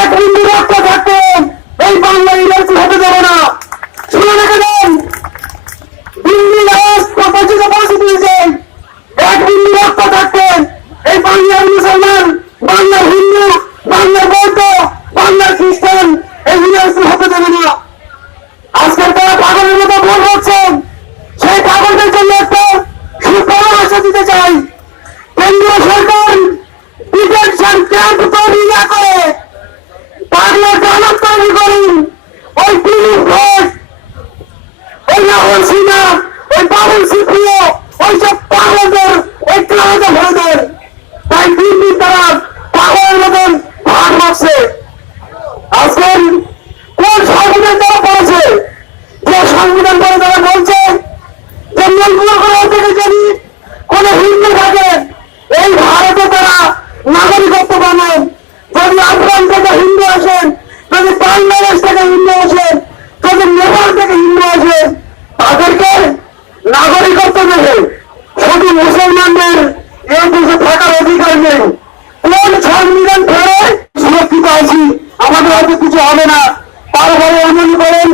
এক বিন্দু রক্ত থাকতে এই বাংলা ইংরেজি হতে দেবে না। শুনে রেখে দেন দিল্লি পর্যন্ত পৌঁছে দিয়েছেন এক বিন্দু রক্ত থাকতে এই বাংলার মুসলমান বাংলার হিন্দু বাংলার বৌদ্ধ বাংলার খ্রিস্টান এই ইংরেজি হতে দেবে না। আজকের তারা পাগলের মতো ভুল করছেন সেই পাগলদের জন্য একটা সুপরামর্শ দিতে চাই। কেন্দ্রীয় সরকার ডিটেনশন ক্যাম্প তৈরি না করে পাগলের জানাত তৈরি করুন ওই দিলীপ ঘোষ ওই রাহুল সিনহা, ওই বাবুল সিপিও ওই সব পাগলদের, ওই ভেড়েদের তাই দিন তারা পাগলের মতন ভাগ মারছে। আজকের কোন সংবিধান তারা পড়েছে? যে সংবিধান পড়ে তারা বলছে যে মূলগুলো করে থেকে যদি কোন হিন্দু থাকে এই ভারতে তারা নাগরিকত্ব বানান যদি আফগান থেকে হিন্দু আসেন যদি বাংলাদেশ থেকে হিন্দু আসেন যদি নেপাল থেকে হিন্দু আসেন তাদেরকে নাগরিকত্ব দেবে শুধু মুসলমানদের এই দেশে থাকার অধিকার নেই কোন সংবিধান ফেলে সুরক্ষিত আছি আমাদের হয়তো কিছু হবে না। তারপরে এমনই করেন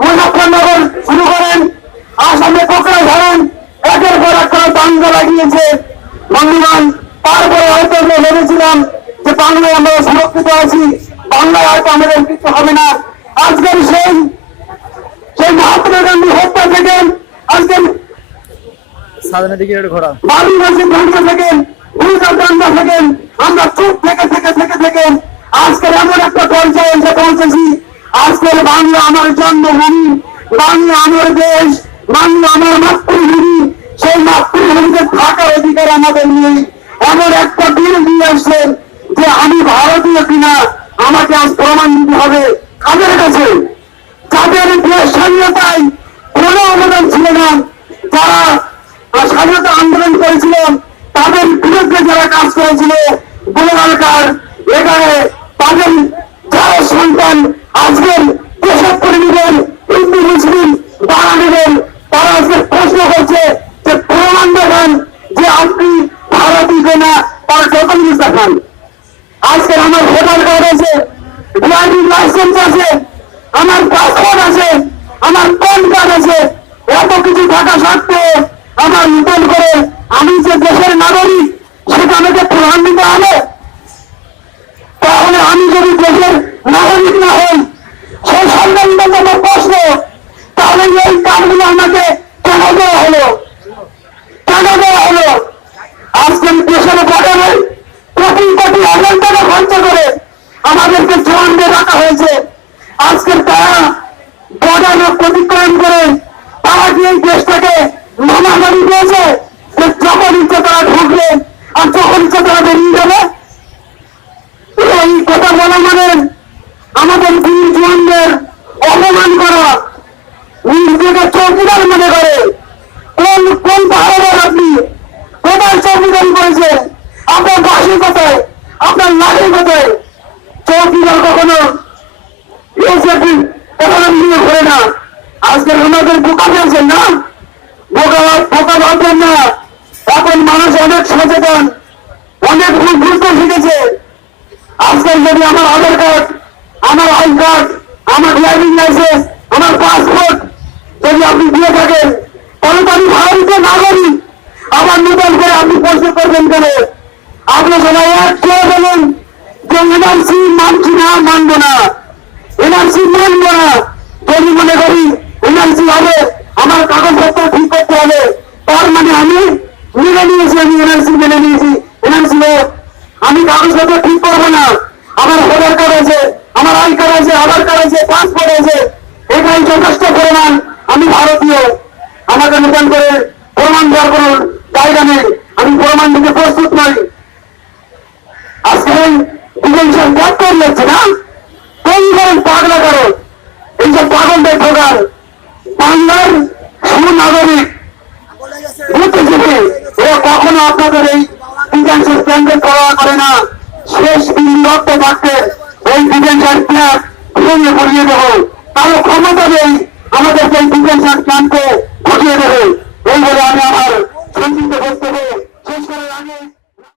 মুজফরনগর শুরু করেন আসামে কোকড়া ধরেন একের পর এক করে দাঙ্গা লাগিয়েছে। বন্ধুগণ তারপরে হয়তো আমরা ভেবেছিলাম যে বাংলায় আমরা সুরক্ষিত আছি বাংলায় হয়তো আমাদের কিছু হবে না। আজকের সেই সেই মহাত্মা গান্ধী হত্যা থেকে আজকে সামনের দিকে একটু ঘোরা বাংলাদেশের ধ্বংস থেকেন গুজরাট ধ্বংস থেকেন আমরা চুপ থেকে থেকে থেকে থেকে আজকের এমন একটা পর্যায়ে এসে পৌঁছেছি আজকের বাংলা আমার জন্মভূমি, বাংলা আমার দেশ, বাংলা আমার মাতৃভূমি, সেই মাতৃভূমিতে থাকার অধিকার আমাদের নেই। এমন একটা বিল নিয়ে আসছেন যে আমি ভারতীয় কিনা, আমাকে আজ প্রমাণ দিতে হবে কাদের কাছে? যাদের স্বাধীনতায় কোনো অবদান ছিল না, যারা স্বাধীনতা আন্দোলন করেছিলেন তাদের বিরুদ্ধে যারা কাজ করেছিল গোলমালকার এখানে তাদের যারা সন্তান, আজকের দেশক নেবেন হিন্দু মুসলিম বাঙালিদের তারা আজকে প্রশ্ন করছে যে প্রমাণ দেখান যে আপনি ভারতীয় কিনা তার ডকুমেন্টস দেখান। আজকে আমার ভোটার কার্ড আছে, ড্রাইভিং লাইসেন্স আছে, আমার পাসপোর্ট আছে, আমার প্যান কার্ড আছে, এত কিছু থাকা সত্ত্বেও আমার নতুন করে আমি যে দেশের নাগরিক সেটা আমাকে প্রধান দিতে হবে তাহলে আমি যদি দেশের নাগরিক না হই সেই সম্বন্ধে আমার প্রশ্ন তাহলে এই আমাকে কেন দেওয়া হলো। কেন দেওয়া হলো। আজকে দেশের বাজারে কোটি কোটি হাজার টাকা খরচ করে আমাদেরকে জওয়ানদের রাখা হয়েছে। আজকের তারা বর্ডার অতিক্রম করে তারা এই দেশটাকে মামাগাড়ি দিয়েছে, যে যখন ইচ্ছে তারা ঢুকবে আর যখন ইচ্ছে তারা বেরিয়ে যাবে। এই কথা বলা মানে আমাদের বীর জওয়ানদের অপমান করা। নিজেকে চৌকিদার মনে করে। কোন কোন পাহাড়ের আপনি? কোথায় চৌকিদারি করেছে আপনার বাসি কোথায়? আপনার লাঠি কোথায়? চৌকিদার কখনো কখনো নিয়ে ঘুরে না? আজকে ওনাদের বোকা ফেলছেন না? বোকা বোকা ভাববেন না? এখন মানুষ অনেক সচেতন, অনেক বুঝতে শিখেছে। আজকে যদি আমার আধার কার্ড, আমার আই কার্ড, আমার ড্রাইভিং লাইসেন্স, আমার পাসপোর্ট যদি আপনি দিয়ে থাকেন, তাহলে তো আমি ভারতীয় নাগরিক। আবার নতুন করে আপনি পরিচয় করবেন কেন? আপনি সবাই এক করে বলুন যে সিং মানছি না, মানবো না এনআরসি মানবো না যদি মনে করি এনআরসি হবে আমার কাগজপত্র ঠিক করতে হবে তার মানে আমি মেনে নিয়েছি আমি এনআরসি মেনে নিয়েছি এনআরসি আমি কাগজপত্র ঠিক করব না আমার ভোটার কার্ড আছে আমার আই কার্ড আছে আধার কার্ড আছে পাসপোর্ট আছে এটাই যথেষ্ট প্রমাণ আমি ভারতীয়। আমাকে নতুন করে প্রমাণ দেওয়ার কোনো জায়গা নেই। আমি প্রমাণ দিতে প্রস্তুত নই। না? কোন পাগলা এইসব বাংলার সুনাগরিক এরা কখনো আপনাদের এই ডিটেনশন কেন্দ্রে পড়া করে না। শেষ বিন্দু রক্ত থাকতে এই ডিটেনশন ক্যাম্প ভেঙে পড়িয়ে দেবো। তাহলে ক্ষমতা নেই। আমাদের সেই ডিটেনশন ক্যাম্পে ঘটিয়ে দেবে। এই বলে আমি আমার সংক্ষিপ্ত বক্তব্য শেষ করার আগে